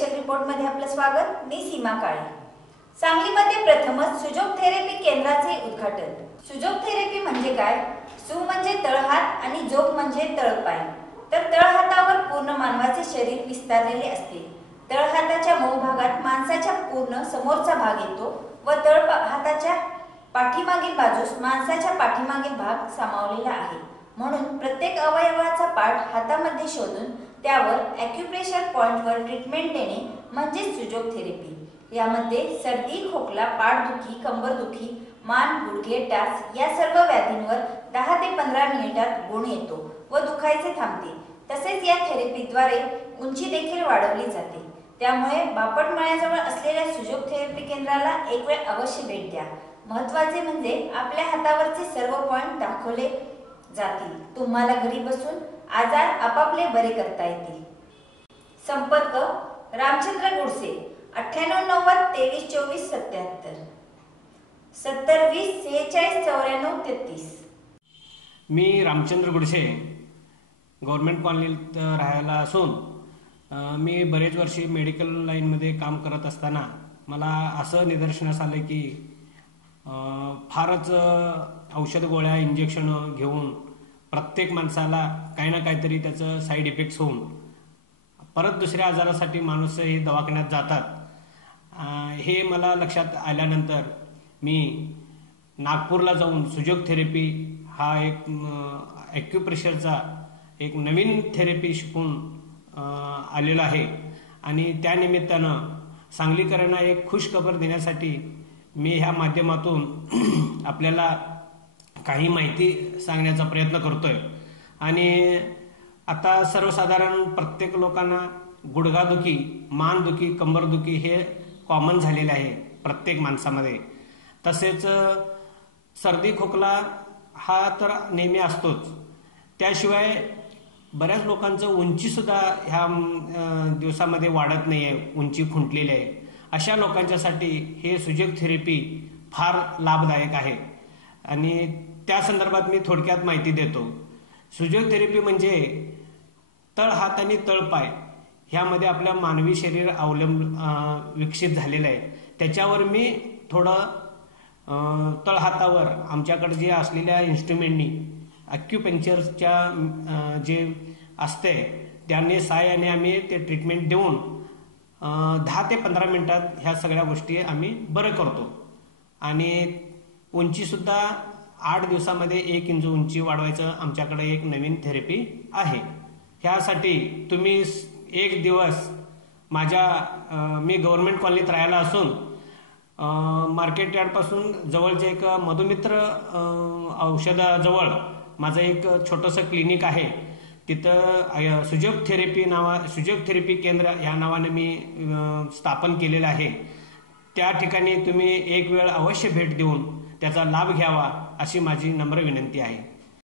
Special report मध्ये आपलं स्वागत। मी सीमा काळे। सांगलीमध्ये प्रथमच सुजोग थेरपी केंद्राचे उद्घाटन। सुजोग थेरपी म्हणजे काय? सु म्हणजे तळहात आणि जोग म्हणजे तळपाय। तर तळहातावर पूर्ण मानवाचे शरीर विस्तारलेले असते। तळहाताच्या मऊ भागात माणसाच्या पूर्ण समोरचा भाग येतो व तळहाताच्या पाठीमागील बाजूस माणसाच्या पाठीमागील भाग सामावलेला आहे। म्हणून प्रत्येक अवयवाचा पाठ हातामध्ये शोधून त्यावर ॲक्युप्रेशर पॉइंटवर ट्रीटमेंट देणे म्हणजे सुजोग थेरपी। यामध्ये सर्दी, खोकला, पाठदुखी, कंबरदुखी, मान, गुडघे, टाच या सर्व व्याधींवर 10 ते 15 मिनिटात गुण येतो व दुखायचे थांबते। तसेच या थेरपीद्वारे उंची देखील वाढवली जाते। त्यामुळे बापटमळ्याजवळ असलेल्या सुजोग थेरपी केंद्राला एक वेळ अवश्य भेट द्या। महत्त्वाचे म्हणजे आपल्या हातावरचे सर्व पॉइंट दाखवले जातील। तुम्हाला घरी बसून आजार आपापले बरे करता येतील। संपर्क रामचंद्र गुडसे 9890 2324 77 7020 46 94 33। मी रामचंद्र गुडसे गव्हर्नमेंट कॉलनीत राहायला असून मी बरेच वर्षे मेडिकल लाईनमध्ये काम करत असताना मला असं निदर्शनास आलं की फारच औषध गोळ्या इंजेक्शन घेऊन प्रत्येक माणसाला काही ना काहीतरी त्याचं साईड इफेक्ट्स होऊन परत दुसऱ्या आजारासाठी माणूस हे दवाखान्यात जातात। हे मला लक्षात आल्यानंतर मी नागपूरला जाऊन सुजोग थेरपी हा एक ॲक्युप्रेशरचा एक नवीन थेरपी शिकून आलेला आहे आणि त्यानिमित्तानं सांगलीकरांना एक खुशखबर देण्यासाठी मी ह्या माध्यमातून आपल्याला काही माहिती सांगण्याचा प्रयत्न करतोय। आणि आता सर्वसाधारण प्रत्येक लोकांना गुडघादुखी, मानदुखी, कंबरदुखी हे कॉमन झालेले आहे प्रत्येक माणसामध्ये। तसेच सर्दी, खोकला हा तर नेहमी असतोच। त्याशिवाय बऱ्याच लोकांचं उंचीसुद्धा ह्या दिवसामध्ये वाढत नाही आहे, उंची खुंटलेली आहे। अशा लोकांच्यासाठी हे सुजोग थेरपी फार लाभदायक आहे आणि त्या संदर्भात मी थोडक्यात माहिती देतो। सुजोग थेरपी म्हणजे तळहात आणि तळपाय ह्यामध्ये आपल्या मानवी शरीर विकसित झालेलं आहे। त्याच्यावर मी थोडं तळहातावर आमच्याकडे जे असलेल्या इन्स्ट्रुमेंटनी ॲक्युपंक्चरच्या जे असते त्याने सहाय्याने आम्ही ते ट्रीटमेंट देऊन 10 ते 15 मिनिटात ह्या सगळ्या गोष्टी आम्ही बरं करतो। आणि उंचीसुद्धा 8 दिवसामध्ये 1 इंच उंची वाढवायचं आमच्याकडे एक नवीन थेरपी आहे। ह्यासाठी तुम्ही एक दिवस मी गव्हर्नमेंट कॉलनीत राहायला असून मार्केट यार्डपासून जवळचे एक मधुमित्र औषधाजवळ माझं एक छोटंसं क्लिनिक आहे। तिथं सुजोग थेरपी केंद्र ह्या नावाने मी स्थापन केलेलं आहे। त्या ठिकाणी तुम्ही एक वेळ अवश्य भेट देऊन त्याचा लाभ घ्यावा अशी माझी नम्र विनंती आहे।